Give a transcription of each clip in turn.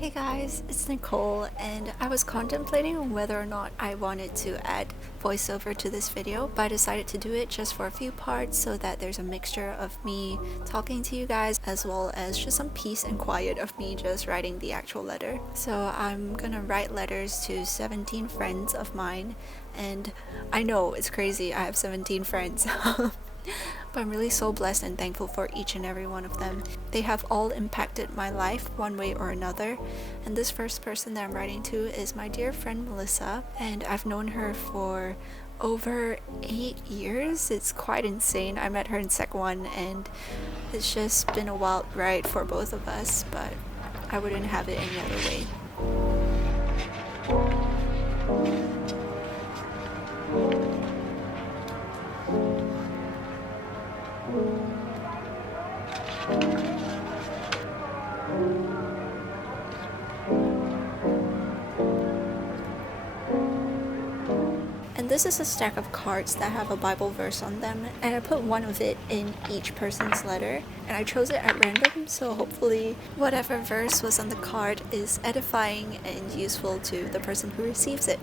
Hey guys, it's Nicole, and I was contemplating on whether or not I wanted to add voiceover to this video, but I decided to do it just for a few parts so that there's a mixture of me talking to you guys as well as just some peace and quiet of me just writing the actual letter. So I'm gonna write letters to 17 friends of mine, and I know it's crazy, I have 17 friends. But I'm really so blessed and thankful for each and every one of them. They have all impacted my life one way or another. And this first person that I'm writing to is my dear friend Melissa, and I've known her for over 8 years. It's quite insane. I met her in Sec 1 and it's just been a wild ride for both of us, but I wouldn't have it any other way. And this is a stack of cards that have a Bible verse on them, and I put one of it in each person's letter, and I chose it at random, so hopefully whatever verse was on the card is edifying and useful to the person who receives it.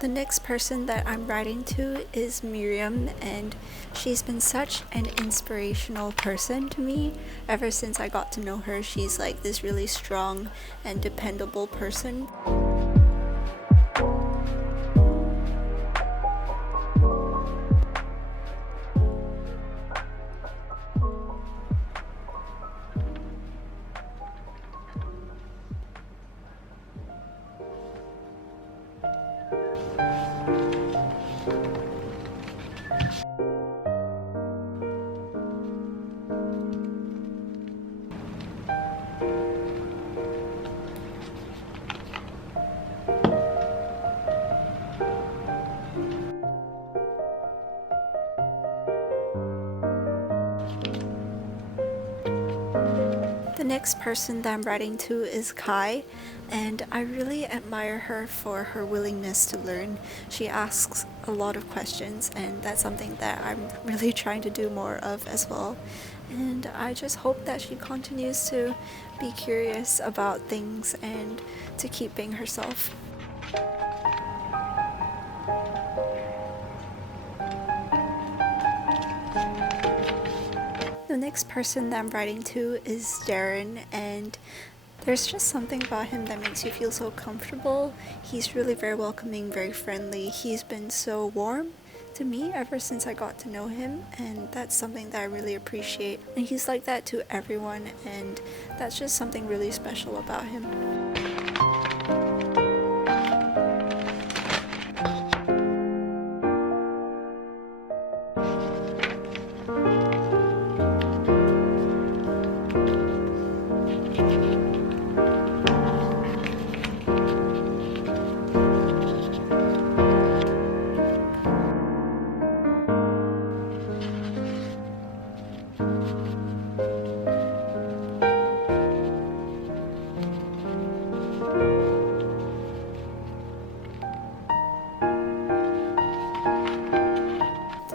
The next person that I'm writing to is Miriam, and she's been such an inspirational person to me ever since I got to know her. She's like this really strong and dependable person. The next person that I'm writing to is Kai, and I really admire her for her willingness to learn. She asks a lot of questions, and that's something that I'm really trying to do more of as well. And I just hope that she continues to be curious about things and to keep being herself. The next person that I'm writing to is Darren, and there's just something about him that makes you feel so comfortable. He's really very welcoming, very friendly. He's been so warm to me ever since I got to know him, and that's something that I really appreciate. And he's like that to everyone, and that's just something really special about him.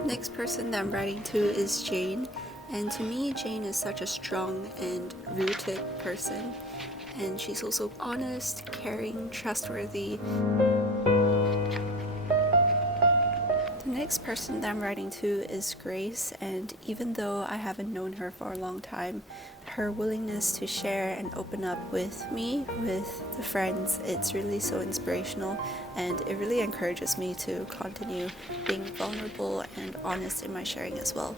Next person that I'm writing to is Jane, and to me Jane is such a strong and rooted person, and she's also honest, caring, trustworthy. The next person that I'm writing to is Grace, and even though I haven't known her for a long time, her willingness to share and open up with me, with the friends, it's really so inspirational, and it really encourages me to continue being vulnerable and honest in my sharing as well.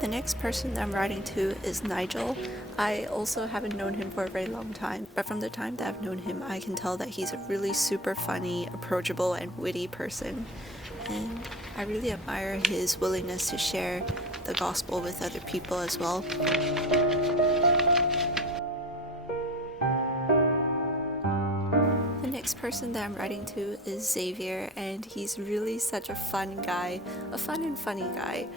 The next person that I'm writing to is Nigel. I also haven't known him for a very long time, but from the time that I've known him, I can tell that he's a really super funny, approachable, and witty person. And I really admire his willingness to share the gospel with other people as well. The next person that I'm writing to is Xavier, and he's really such a fun guy, a fun and funny guy.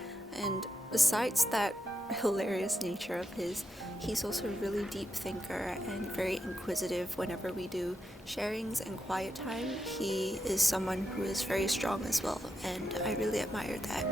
And besides that hilarious nature of his, he's also a really deep thinker and very inquisitive whenever we do sharings and quiet time. He is someone who is very strong as well, and I really admire that.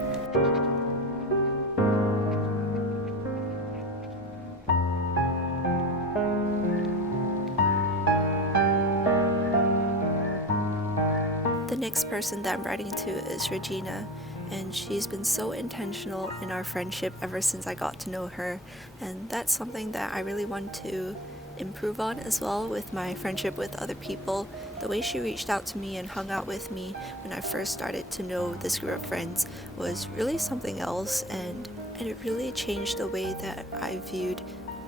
The next person that I'm writing to is Regina, and she's been so intentional in our friendship ever since I got to know her, and that's something that I really want to improve on as well with my friendship with other people. The way she reached out to me and hung out with me when I first started to know this group of friends was really something else, and it really changed the way that I viewed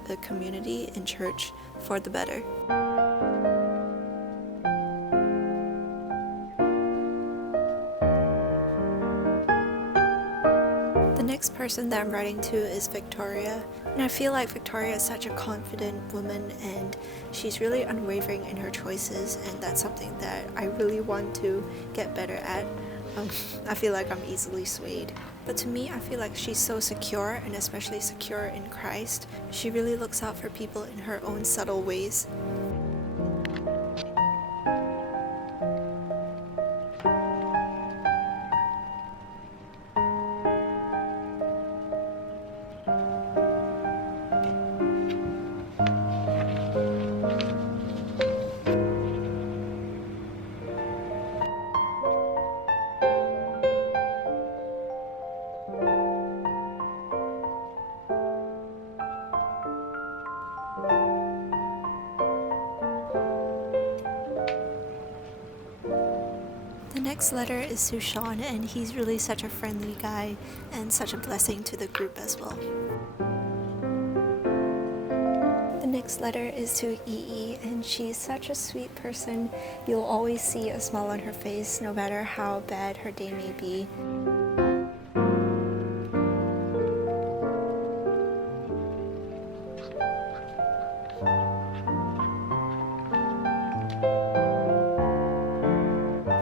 the community in church for the better. The next person that I'm writing to is Victoria, and I feel like Victoria is such a confident woman, and she's really unwavering in her choices, and that's something that I really want to get better at. I feel like I'm easily swayed, but to me I feel like she's so secure, and especially secure in Christ. She really looks out for people in her own subtle ways. The next letter is Sushan, and he's really such a friendly guy and such a blessing to the group as well. The next letter is to Yi, and she's such a sweet person. You'll always see a smile on her face no matter how bad her day may be.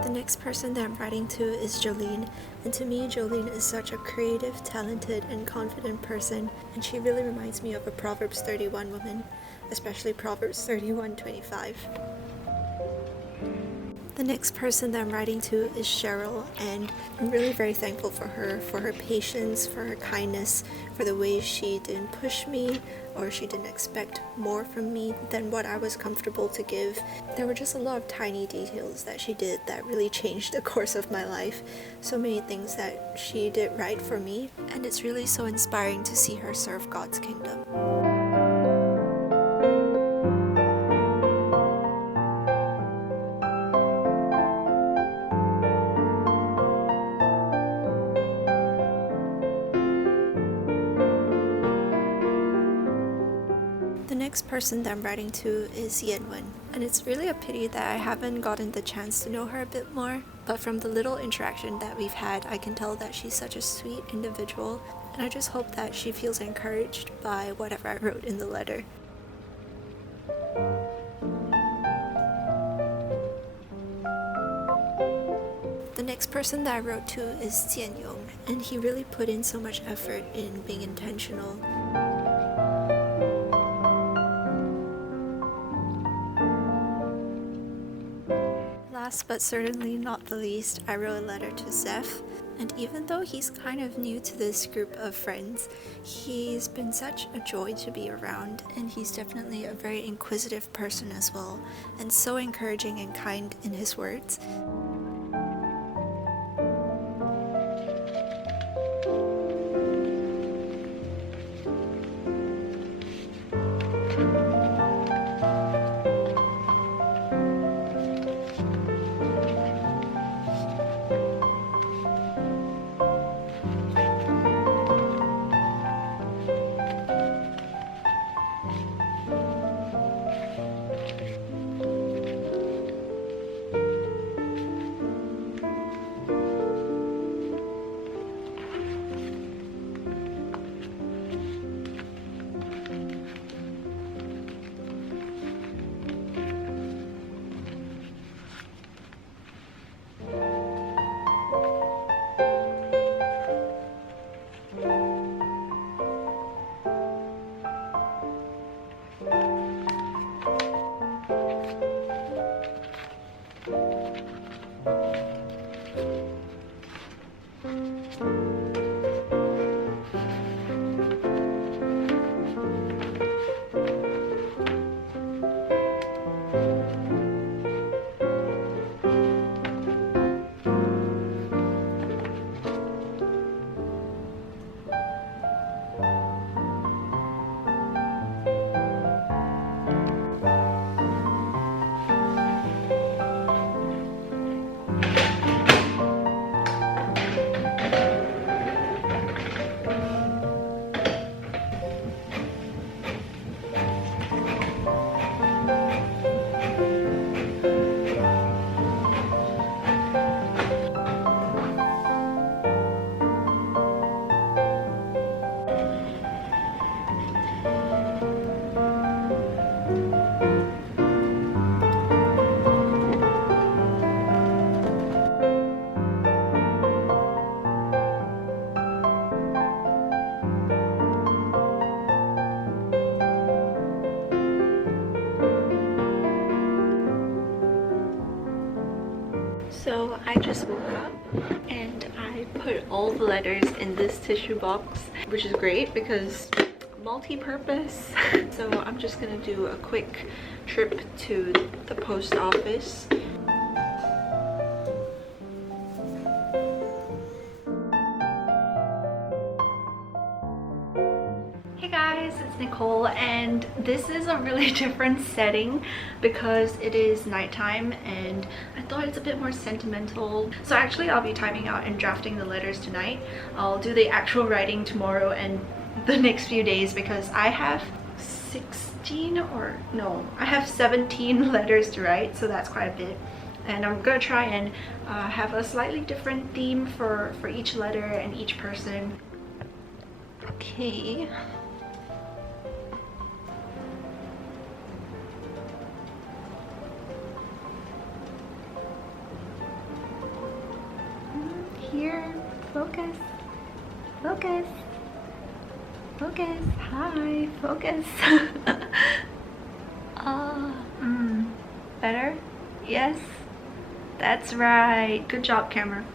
The next person that I'm writing to is Jolene, and to me Jolene is such a creative, talented, and confident person, and she really reminds me of a Proverbs 31 woman, especially Proverbs 31:25. The next person that I'm writing to is Cheryl, and I'm really very thankful for her patience, for her kindness, for the way she didn't push me or she didn't expect more from me than what I was comfortable to give. There were just a lot of tiny details that she did that really changed the course of my life. So many things that she did right for me, and it's really so inspiring to see her serve God's kingdom. The next person that I'm writing to is Yenwen, and it's really a pity that I haven't gotten the chance to know her a bit more, but from the little interaction that we've had, I can tell that she's such a sweet individual, and I just hope that she feels encouraged by whatever I wrote in the letter. The next person that I wrote to is Xian Yong, and he really put in so much effort in being intentional. Last but certainly not the least, I wrote a letter to Zeph, and even though he's kind of new to this group of friends, he's been such a joy to be around, and he's definitely a very inquisitive person as well, and so encouraging and kind in his words. just woke up and I put all the letters in this tissue box, which is great because multi-purpose. So I'm just gonna do a quick trip to the post office. Hey guys, it's Nicole, and this is a really different setting because it is nighttime and I thought it's a bit more sentimental. So actually I'll be typing out and drafting the letters tonight. I'll do the actual writing tomorrow and the next few days because I have 17 letters to write, so that's quite a bit. And I'm gonna try and have a slightly different theme for each letter and each person. Okay. Here, focus, focus, focus, hi, focus. Better? Yes, that's right. Good job, camera.